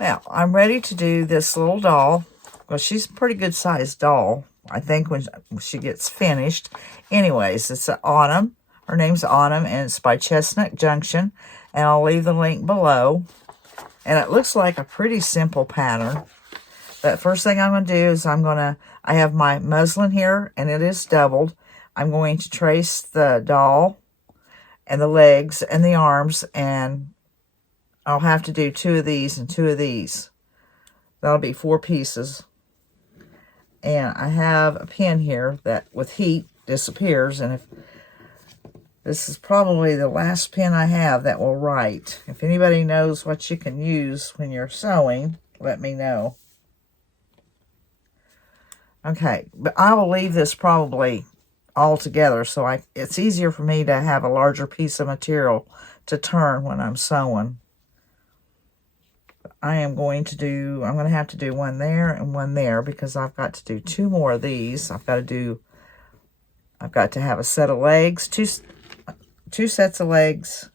Now, I'm ready to do this little doll. Well, she's a pretty good sized doll, I think, when she gets finished. Anyways, it's Autumn. Her name's Autumn, and it's by Chestnut, Junction. And I'll leave the link below. And it looks like a pretty simple pattern. But first thing I'm going to do is I have my muslin here, and it is doubled. I'm going to trace the doll and the legs and the arms, and I'll have to do 2 of these and 2 of these. That'll be 4 pieces. And I have a pin here that with heat disappears, and if this is probably the last pin I have that will write. If anybody knows what you can use when you're sewing, let me know. Okay, but I will leave this probably all together, so it's easier for me to have a larger piece of material to turn when I'm sewing. I'm going to have to do 1 there and 1 there, because I've got to do 2 more of these. I've got to have a set of legs, two sets of legs,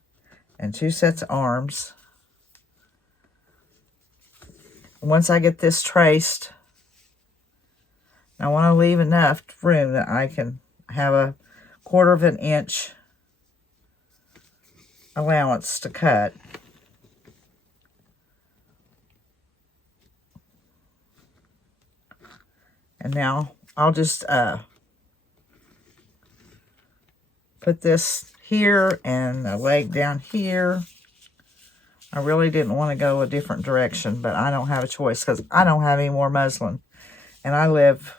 and 2 sets of arms. Once I get this traced, I want to leave enough room that I can have a 1/4 of an inch allowance to cut. And now I'll just put this here and the leg down here. I really didn't want to go a different direction, but I don't have a choice because I don't have any more muslin. And I live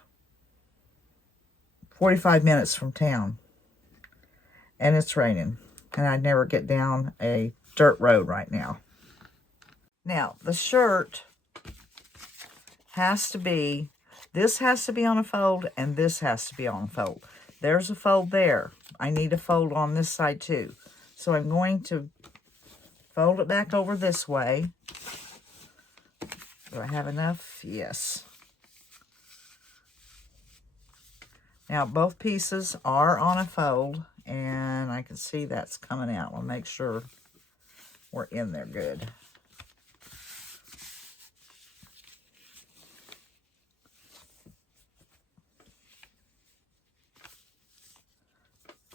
45 minutes from town. And it's raining. And I'd never get down a dirt road right now. Now, the shirt has to be, this has to be on a fold, and this has to be on a fold. There's a fold there. I need a fold on this side too. So I'm going to fold it back over this way. Do I have enough? Yes. Now, both pieces are on a fold, and I can see that's coming out. We'll make sure we're in there good.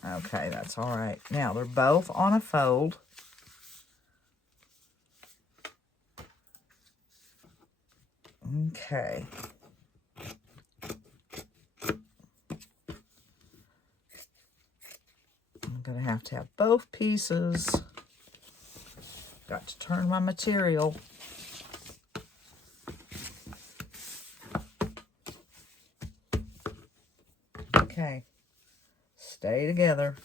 Okay, that's all right. Now, they're both on a fold. Okay. I'm going to have both pieces. Got to turn my material. Okay. Stay together.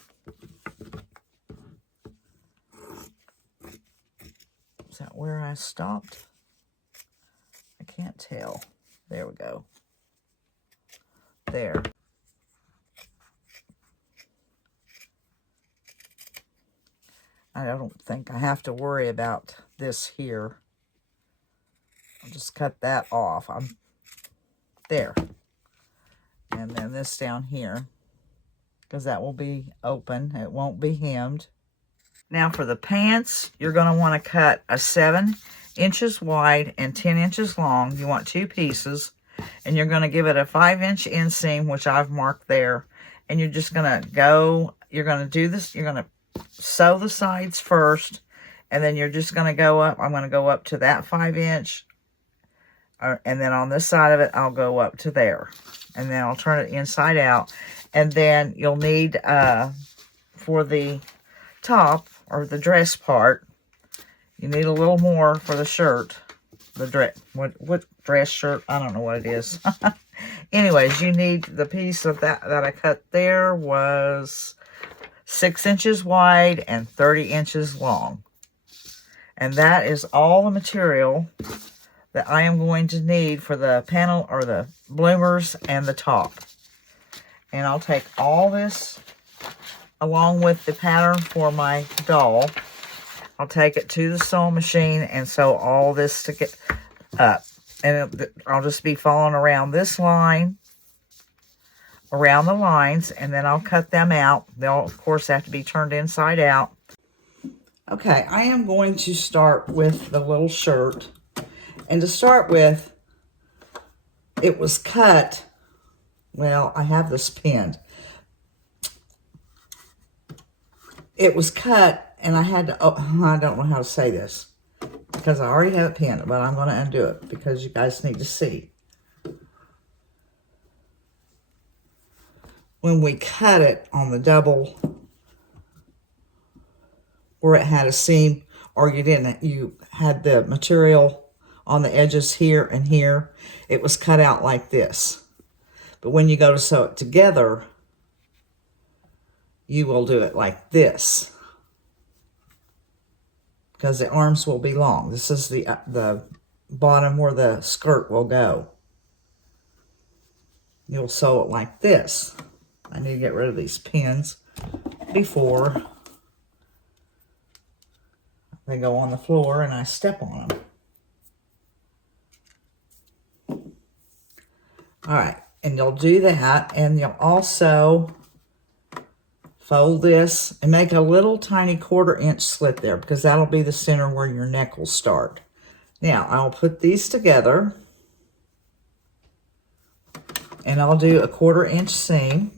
Is that where I stopped? I can't tell. There we go. There. I don't think I have to worry about this here. I'll just cut that off. There. And then this down here, because that will be open. It won't be hemmed. Now for the pants, you're going to want to cut a 7 inches wide and 10 inches long. You want 2 pieces. And you're going to give it a 5-inch inseam, which I've marked there. And you're just going to go, you're going to do this, you're going to sew the sides first. And then you're just going to go up. I'm going to go up to that 5-inch. And then on this side of it, I'll go up to there. And then I'll turn it inside out. And then you'll need, for the top, or the dress part, you need a little more for the shirt. The dress, what dress shirt? I don't know what it is. Anyways, you need the piece of that I cut there was 6 inches wide and 30 inches long. And that is all the material that I am going to need for the panel, or the bloomers and the top. And I'll take all this along with the pattern for my doll. I'll take it to the sewing machine and sew all this to get up. And I'll just be following around this line, around the lines, and then I'll cut them out. They'll, of course, have to be turned inside out. Okay, I am going to start with the little shirt. And to start with, it was cut. Well, I have this pinned. It was cut, and I had to, oh, I don't know how to say this because I already have it pinned, but I'm going to undo it because you guys need to see. When we cut it on the double, where it had a seam, or you didn't, you had the material on the edges here and here, it was cut out like this. But when you go to sew it together, you will do it like this, because the arms will be long. This is the bottom where the skirt will go. You'll sew it like this. I need to get rid of these pins before they go on the floor and I step on them. All right, and you'll do that, and you'll also fold this and make a little tiny 1/4 inch slit there, because that'll be the center where your neck will start. Now, I'll put these together, and I'll do a 1/4 inch seam.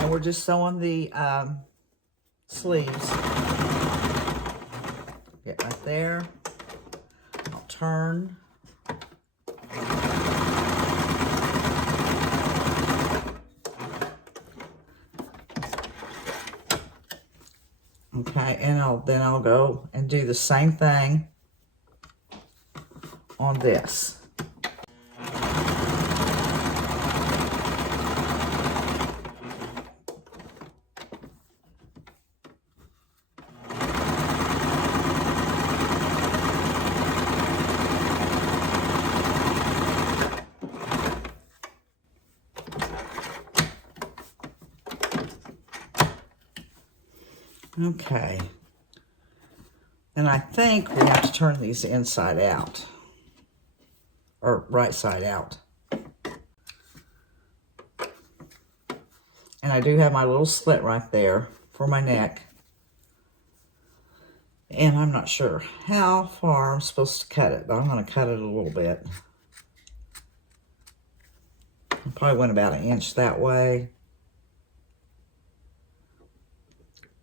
And we're just sewing the sleeves. Get right there. I'll turn. Okay, and then I'll go and do the same thing on this. Okay, and I think we have to turn these inside out, or right side out. And I do have my little slit right there for my neck. And I'm not sure how far I'm supposed to cut it, but I'm going to cut it a little bit. I probably went about 1 inch that way.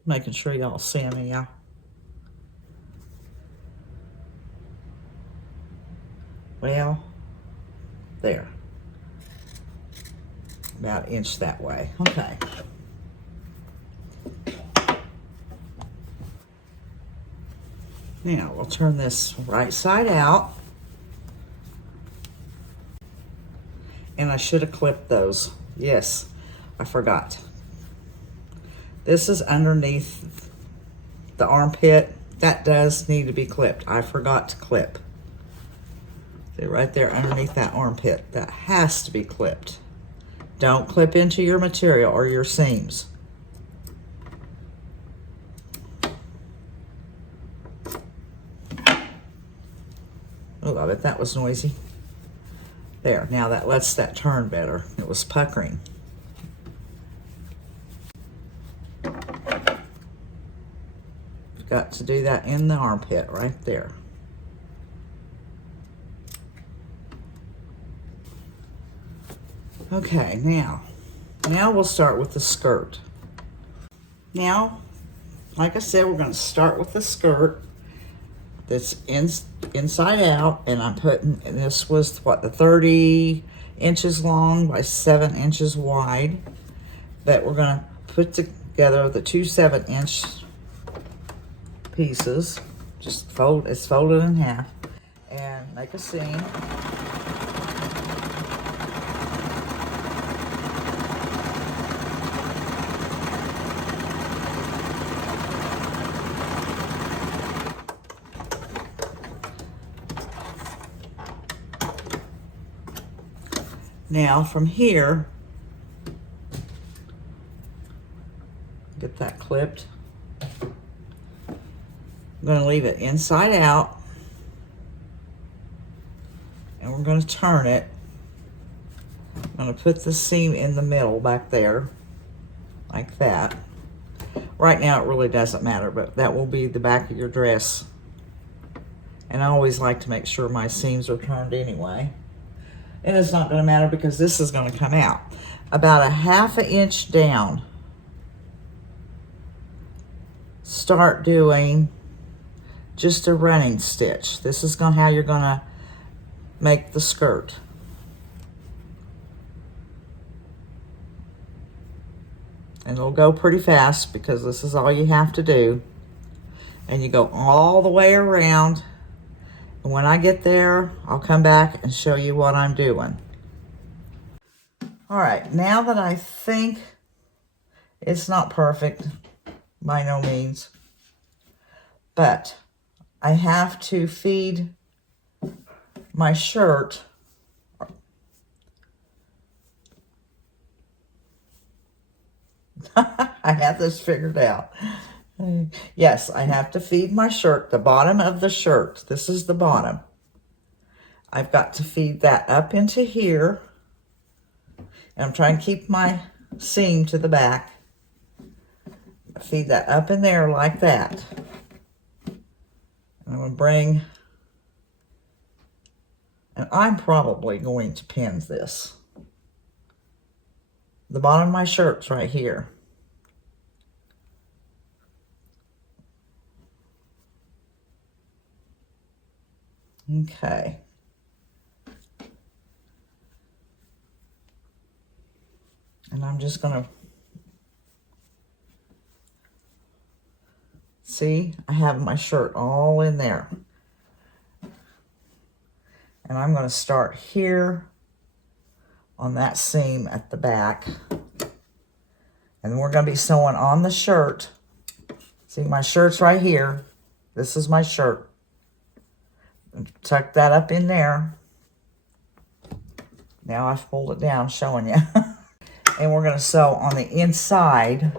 Making sure y'all see me, yeah. Well, there. About 1 inch that way. Okay. Now, we'll turn this right side out. And I should have clipped those. Yes, I forgot. This is underneath the armpit. That does need to be clipped. I forgot to clip. See, right there underneath that armpit. That has to be clipped. Don't clip into your material or your seams. Oh, I bet that was noisy. There, now that lets that turn better. It was puckering. Got to do that in the armpit right there. Okay, now we'll start with the skirt. Now, like I said, we're going to start with the skirt that's inside out, and I'm putting, and this was what, the 30 inches long by 7 inches wide, but we're going to put together the 2 7-inch pieces. Just it's folded in half, and make a seam. Now from here, get that clipped. I'm going to leave it inside out, and we're going to turn it. I'm going to put the seam in the middle back there, like that. Right now it really doesn't matter, but that will be the back of your dress. And I always like to make sure my seams are turned anyway. And it's not going to matter because this is going to come out. About a ½ inch down, start doing just a running stitch. This is how you're going to make the skirt. And it'll go pretty fast because this is all you have to do. And you go all the way around. And when I get there, I'll come back and show you what I'm doing. All right, now that I think it's not perfect, by no means, but I have to feed my shirt I have this figured out. Yes, I have to feed my shirt, the bottom of the shirt. This is the bottom. I've got to feed that up into here. And I'm trying to keep my seam to the back. Feed that up in there like that. I'm going to bring, and I'm probably going to pin this. The bottom of my shirt's right here. Okay. And I'm just going to, see, I have my shirt all in there. And I'm going to start here on that seam at the back. And we're going to be sewing on the shirt. See, my shirt's right here. This is my shirt. Tuck that up in there. Now I've pulled it down, showing you. And we're going to sew on the inside.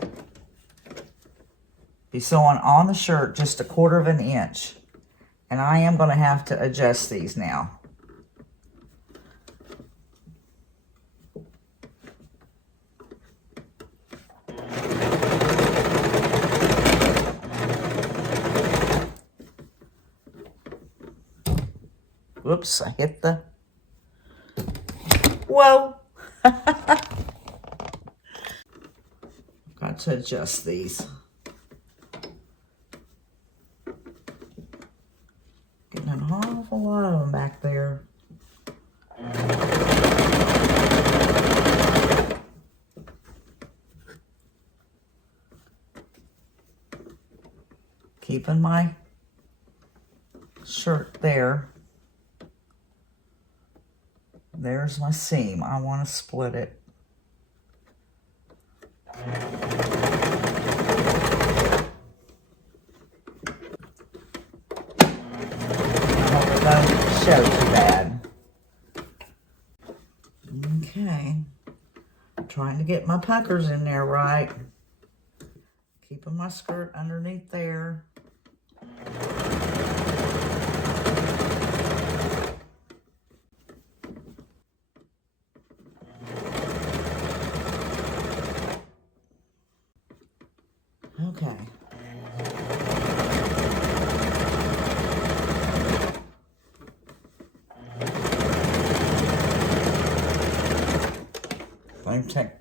Be sewing on the shirt just 1/4 inch. And I am going to have to adjust these now. Whoops, I hit the, whoa. Got to adjust these. Getting an awful lot of them back there. Keeping my shirt there. There's my seam. I want to split it. I hope it doesn't show too bad. Okay. I'm trying to get my puckers in there right. Keeping my skirt underneath there. Okay.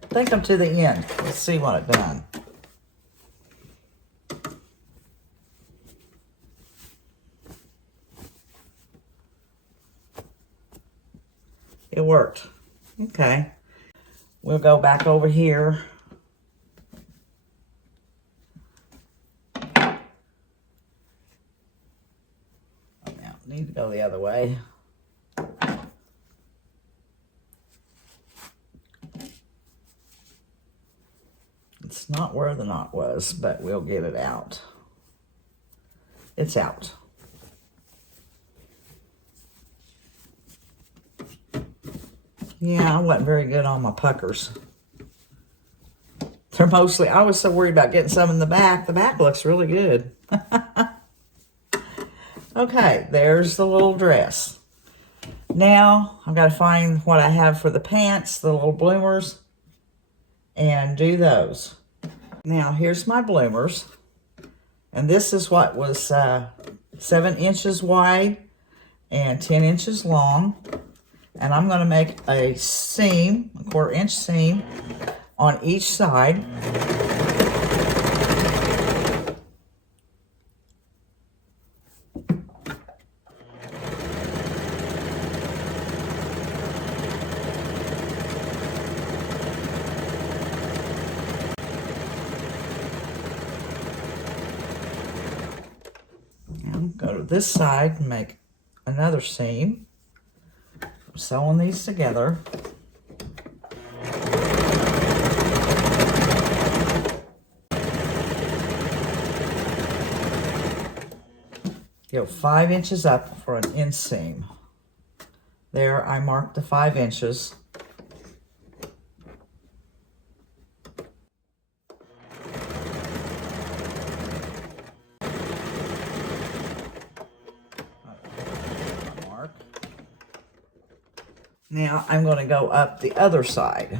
Take them to the end. Let's see what it done. It worked. Okay. We'll go back over here. Need to go the other way. It's not where the knot was, but we'll get it out. It's out. Yeah, I wasn't very good on my puckers. They're mostly, I was so worried about getting some in the back. The back looks really good. Okay, there's the little dress. Now, I've got to find what I have for the pants, the little bloomers, and do those. Now here's my bloomers. And this is what was 7 inches wide and 10 inches long. And I'm going to make a seam, a 1/4 inch seam on each side. Go to this side and make another seam. I'm sewing these together. Go 5 inches up for an inseam. There, I marked the 5 inches. Now I'm going to go up the other side.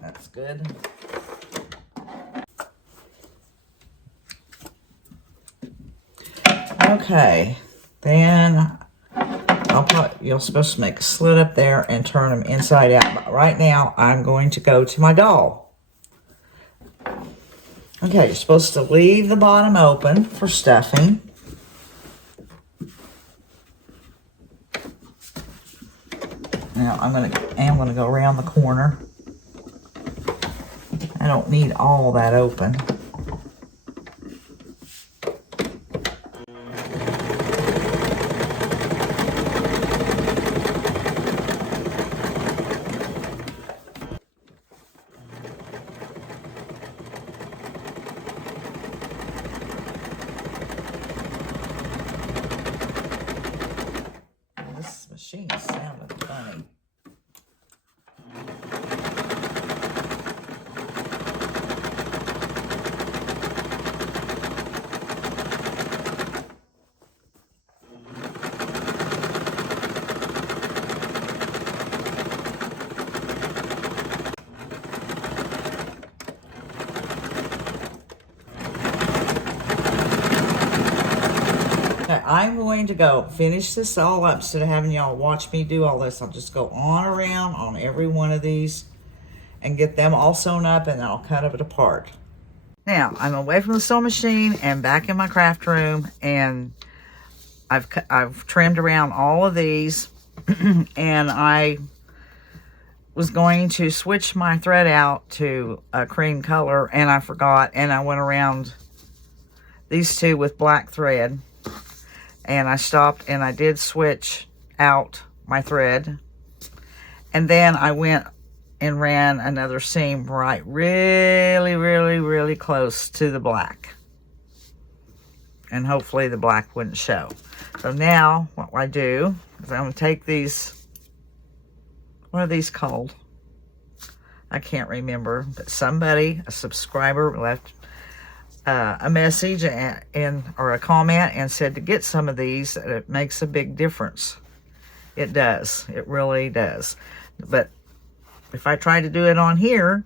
That's good. Okay, then you're supposed to make a slit up there and turn them inside out. But right now I'm going to go to my doll. Okay, you're supposed to leave the bottom open for stuffing. Now I'm gonna go around the corner. I don't need all that open. This machine sounded funny. I'm going to go finish this all up instead of having y'all watch me do all this. I'll just go on around on every one of these and get them all sewn up, and then I'll cut it apart. Now, I'm away from the sewing machine and back in my craft room, and I've trimmed around all of these, and I was going to switch my thread out to a cream color, and I forgot, and I went around these two with black thread. And I stopped and I did switch out my thread. And then I went and ran another seam right really close to the black. And hopefully the black wouldn't show. So now what I do is I'm going to take these, what are these called? I can't remember, but somebody, a subscriber, left a message or a comment and said to get some of these. It makes a big difference. It does. It really does. But if I try to do it on here,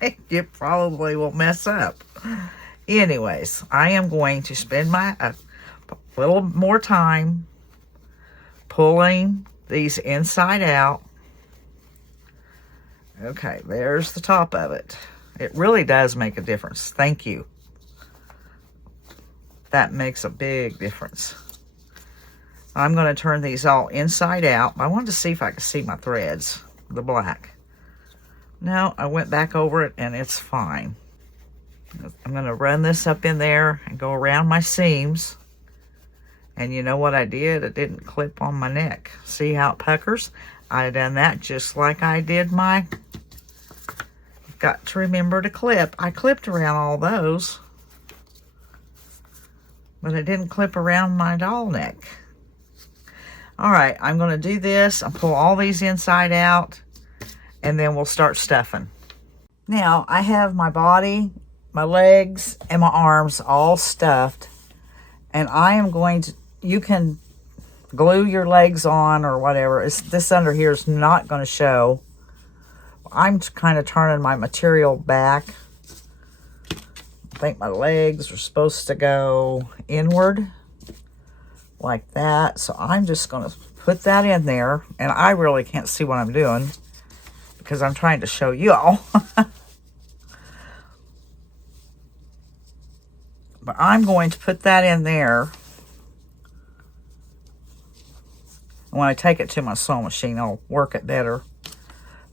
it probably will mess up. Anyways, I am going to spend a little more time pulling these inside out. Okay, there's the top of it. It really does make a difference. Thank you. That makes a big difference. I'm going to turn these all inside out. I wanted to see if I could see my threads, the black. No, I went back over it and it's fine. I'm going to run this up in there and go around my seams. And you know what I did? It didn't clip on my neck. See how it puckers? I done that just like I did my... Got to remember to clip. I clipped around all those, but it didn't clip around my doll neck. All right, I'm going to do this. I'll pull all these inside out, and then we'll start stuffing. Now, I have my body, my legs, and my arms all stuffed. And I am going to, you can glue your legs on or whatever. This under here is not going to show. I'm kind of turning my material back. I think my legs are supposed to go inward like that. So I'm just going to put that in there. And I really can't see what I'm doing because I'm trying to show you all. But I'm going to put that in there. When I take it to my sewing machine, I'll work it better.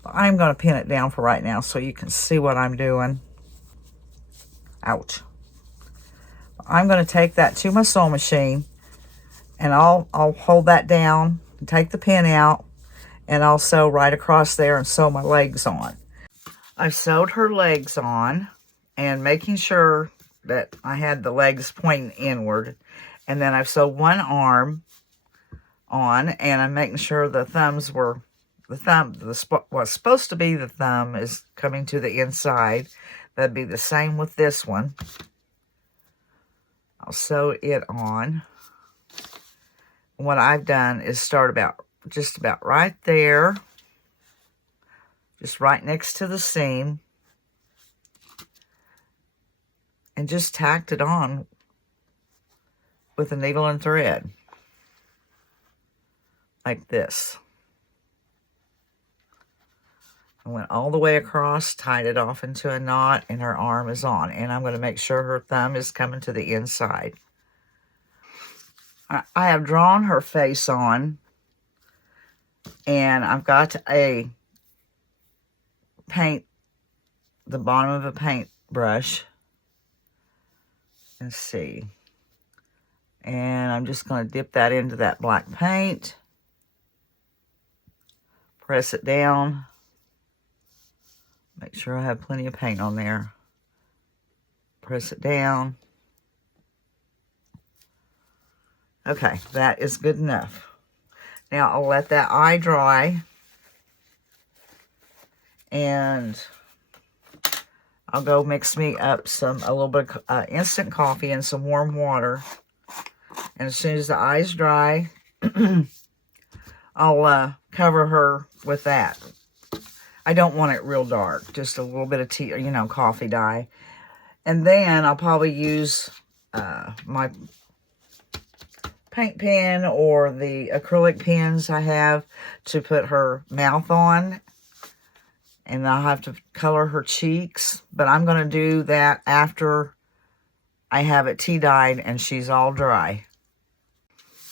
But I'm going to pin it down for right now so you can see what I'm doing. Ouch. I'm going to take that to my sewing machine, and I'll hold that down and take the pin out, and I'll sew right across there and sew my legs on. I've sewed her legs on, and making sure that I had the legs pointing inward, and then I've sewed one arm on, and I'm making sure the thumbs were, what's supposed to be the thumb is coming to the inside. That'd be the same with this one. I'll sew it on. What I've done is start just about right there, just right next to the seam, and just tacked it on with a needle and thread. Like this. I went all the way across, tied it off into a knot, and her arm is on. And I'm going to make sure her thumb is coming to the inside. I have drawn her face on, and I've got a paint, the bottom of a paintbrush. Let's see. And I'm just going to dip that into that black paint. Press it down. Make sure I have plenty of paint on there. Press it down. Okay, that is good enough. Now I'll let that eye dry. And I'll go mix me up a little bit of instant coffee and some warm water. And as soon as the eye's dry, I'll cover her with that. I don't want it real dark, just a little bit of tea, coffee dye. And then I'll probably use my paint pen or the acrylic pens I have to put her mouth on. And I'll have to color her cheeks. But I'm going to do that after I have it tea dyed and she's all dry.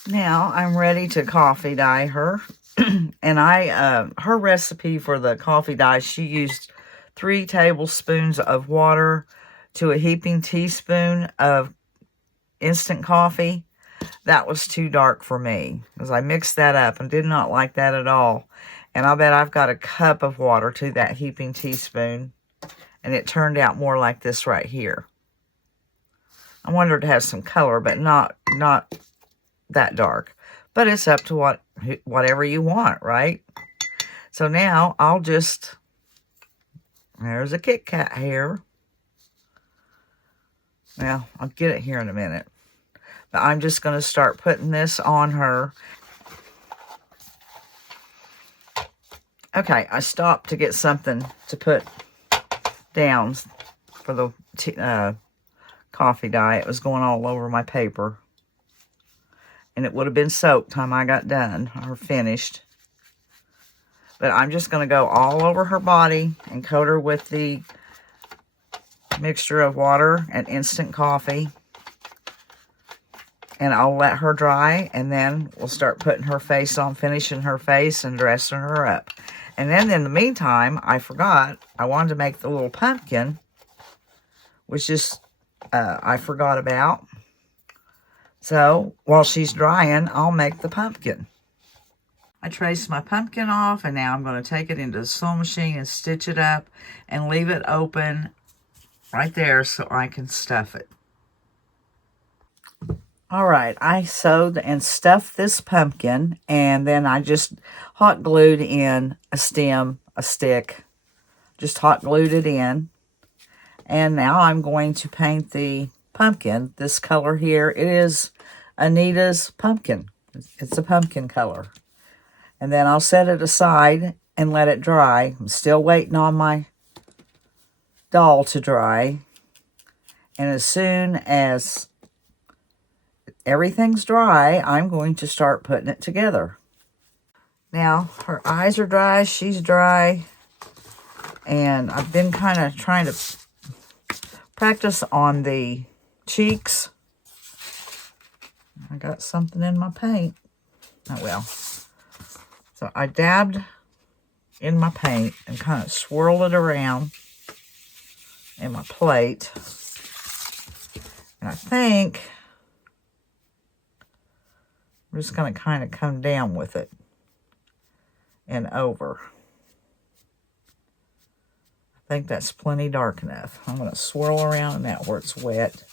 Now I'm ready to coffee dye her. And her recipe for the coffee dye, she used 3 tablespoons of water to a heaping teaspoon of instant coffee. That was too dark for me, because I mixed that up and did not like that at all. And I bet I've got a cup of water to that heaping teaspoon, and it turned out more like this right here. I wanted it to have some color, but not that dark. But it's up to whatever you want, right? So now I'll just, there's a Kit Kat here. Well, I'll get it here in a minute. But I'm just going to start putting this on her. Okay, I stopped to get something to put down for the coffee dye. It was going all over my paper. And it would have been soaked time I got done or finished. But I'm just going to go all over her body and coat her with the mixture of water and instant coffee. And I'll let her dry, and then we'll start putting her face on, finishing her face and dressing her up. And then in the meantime, I forgot, I wanted to make the little pumpkin, which is, I forgot about. So, while she's drying, I'll make the pumpkin. I traced my pumpkin off, and now I'm going to take it into the sewing machine and stitch it up and leave it open right there so I can stuff it. All right, I sewed and stuffed this pumpkin, and then I just hot glued in a stem, a stick, just hot glued it in. And now I'm going to paint the pumpkin, this color here, it is Anita's pumpkin. It's a pumpkin color. And then I'll set it aside and let it dry. I'm still waiting on my doll to dry. And as soon as everything's dry, I'm going to start putting it together. Now, her eyes are dry, she's dry. And I've been kind of trying to practice on the cheeks. I got something in my paint. Oh well. So I dabbed in my paint and kind of swirled it around in my plate. And I think I'm just going to kind of come down with it and over. I think that's plenty dark enough. I'm going to swirl around in that where it's wet.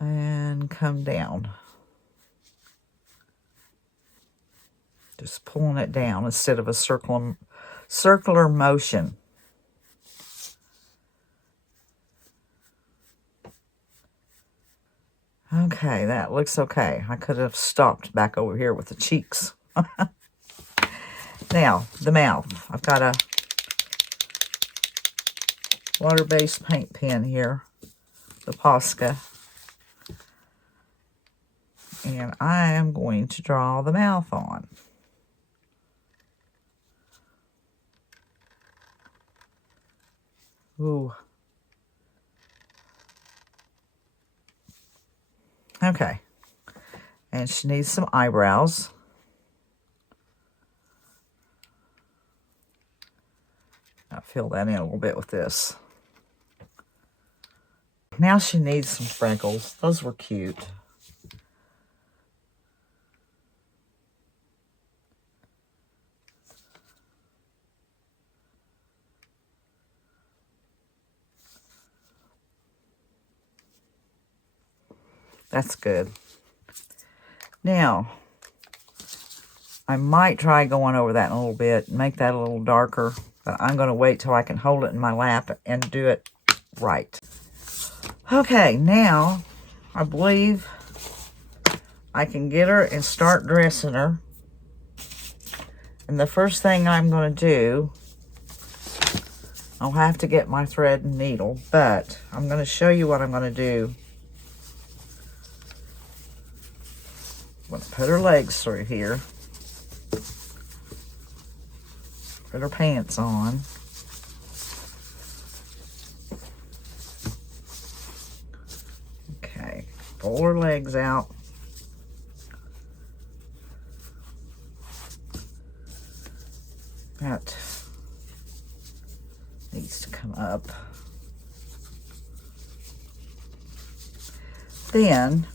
And come down. Just pulling it down instead of a circular motion. Okay, that looks okay. I could have stopped back over here with the cheeks. Now, the mouth. I've got a water-based paint pen here, the Posca. And I am going to draw the mouth on. Ooh. Okay. And she needs some eyebrows. I'll fill that in a little bit with this. Now she needs some freckles. Those were cute. That's good. Now, I might try going over that in a little bit, make that a little darker, but I'm going to wait till I can hold it in my lap and do it right. Okay, now I believe I can get her and start dressing her. And the first thing I'm going to do, I'll have to get my thread and needle, but I'm going to show you what I'm going to do. I'm going to put her legs through here. Put her pants on. Okay, pull her legs out. That needs to come up. Then,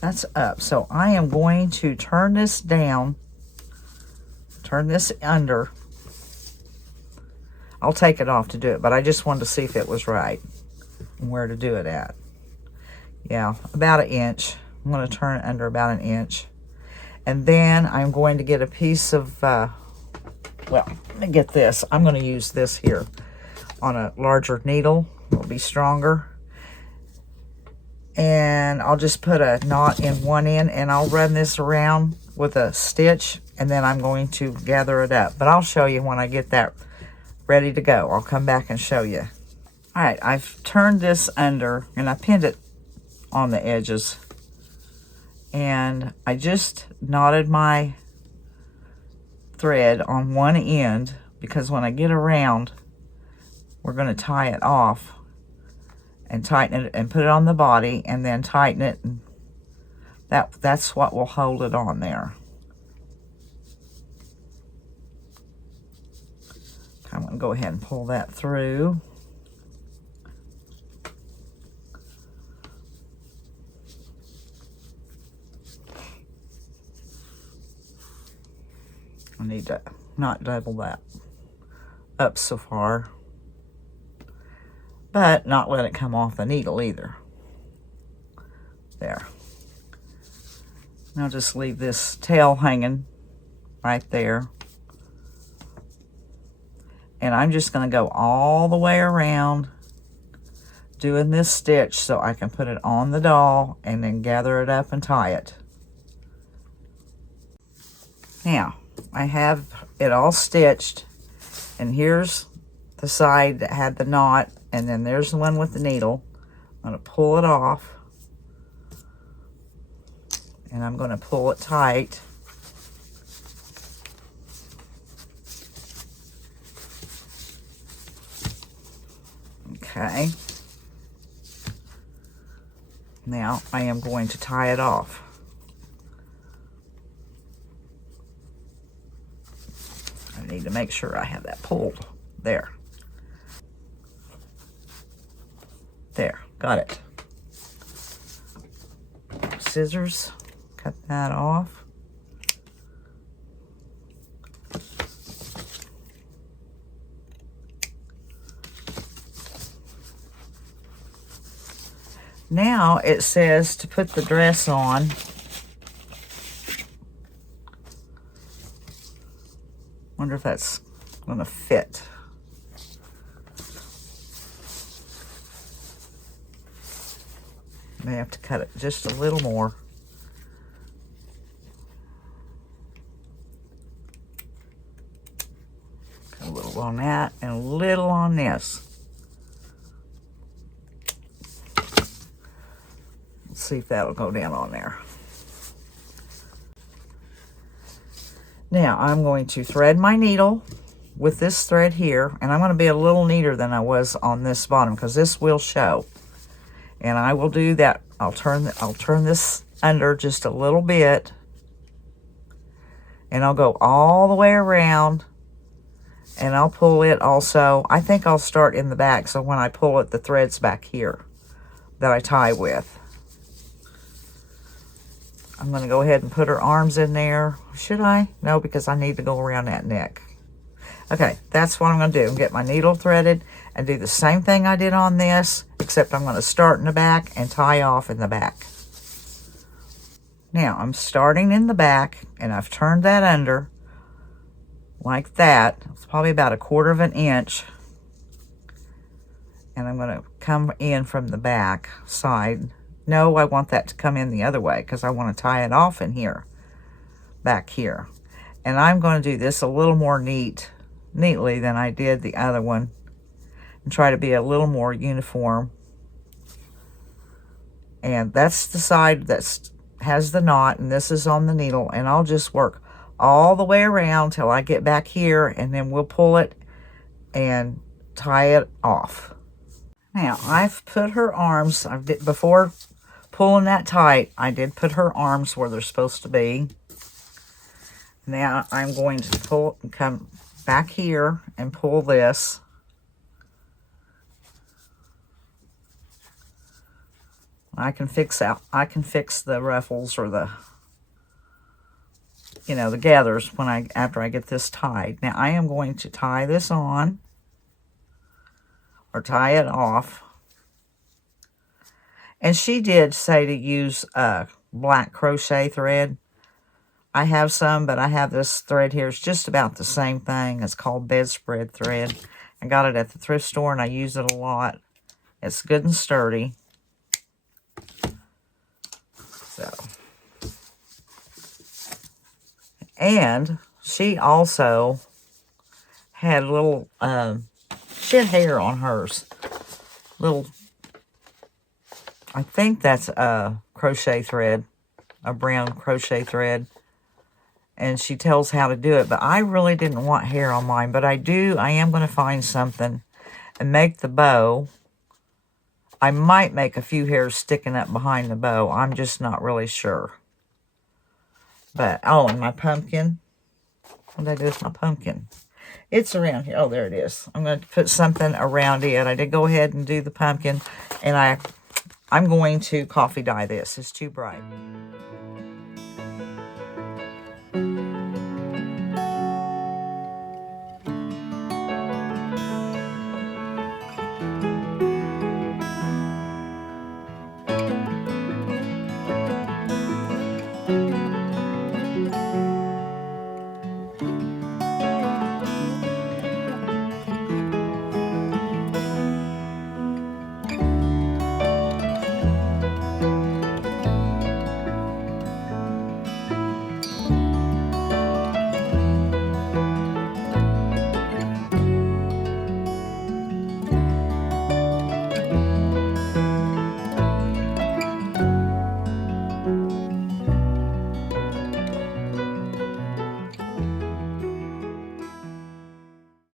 that's up. So I am going to turn this down, turn this under. I'll take it off to do it, but I just wanted to see if it was right and where to do it at. Yeah, about an inch. I'm going to turn it under about an inch. And then I'm going to get a piece of, well, let me get this. I'm going to use this here on a larger needle. It'll be stronger. And I'll just put a knot in one end, and I'll run this around with a stitch, and then I'm going to gather it up. But I'll show you when I get that ready to go. I'll come back and show you. All right, I've turned this under, and I pinned it on the edges. And I just knotted my thread on one end, because when I get around, we're going to tie it off and tighten it and put it on the body and then tighten it. And that's what will hold it on there. I'm going to go ahead and pull that through. I need to not double that up so far, but not let it come off the needle either. There. I'll just leave this tail hanging right there. And I'm just going to go all the way around doing this stitch so I can put it on the doll and then gather it up and tie it. Now, I have it all stitched, and here's the side that had the knot, and then there's the one with the needle. I'm going to pull it off, and I'm going to pull it tight. Okay. Now I am going to tie it off. I need to make sure I have that pulled. There. There, got it. Scissors, cut that off. Now it says to put the dress on. Wonder if that's going to fit. May have to cut it just a little more. Cut a little on that and a little on this. Let's see if that'll go down on there. Now I'm going to thread my needle with this thread here, and I'm going to be a little neater than I was on this bottom because this will show. And I will do that. I'll turn this under just a little bit, and I'll go all the way around, and I'll pull it also. I think I'll start in the back, so when I pull it, the thread's back here that I tie with. I'm going to go ahead and put her arms in there. Should I? No, because I need to go around that neck. Okay, that's what I'm going to do. Get my needle threaded and do the same thing I did on this, except I'm going to start in the back and tie off in the back. Now, I'm starting in the back, and I've turned that under like that. It's probably about 1/4 inch. And I'm going to come in from the back side. No, I want that to come in the other way because I want to tie it off in here, back here. And I'm going to do this a little more neatly than I did the other one, and try to be a little more uniform. And that's the side that has the knot, and this is on the needle, and I'll just work all the way around till I get back here, and then we'll pull it and tie it off. Now, I've put her arms, before pulling that tight, I did put her arms where they're supposed to be. Now I'm going to pull and come back here and pull this. I can fix the ruffles or the, the gathers after I get this tied. Now I am going to tie this on, or tie it off. And she did say to use black crochet thread. I have some, but I have this thread here. It's just about the same thing. It's called bedspread thread. I got it at the thrift store, and I use it a lot. It's good and sturdy. So. And she also had little, she had hair on hers. Little, I think that's a crochet thread, a brown crochet thread. And she tells how to do it, but I really didn't want hair on mine. But I am going to find something and make the bow. I might make a few hairs sticking up behind the bow. I'm just not really sure. But, oh, and my pumpkin. What did I do with my pumpkin? It's around here. Oh, there it is. I'm going to put something around it. I did go ahead and do the pumpkin, and I'm going to coffee dye this. It's too bright.